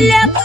лет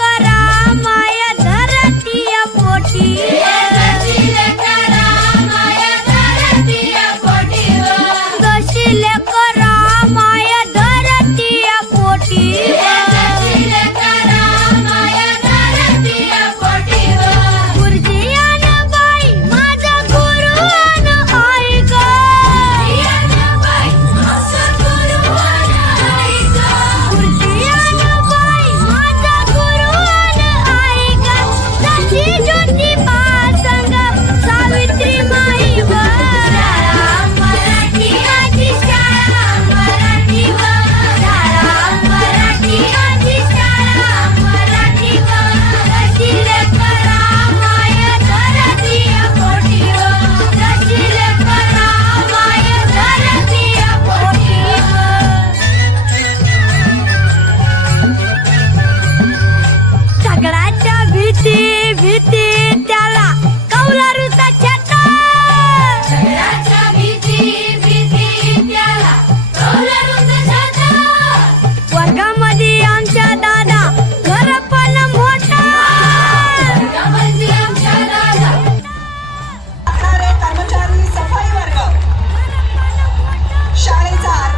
शाळेचा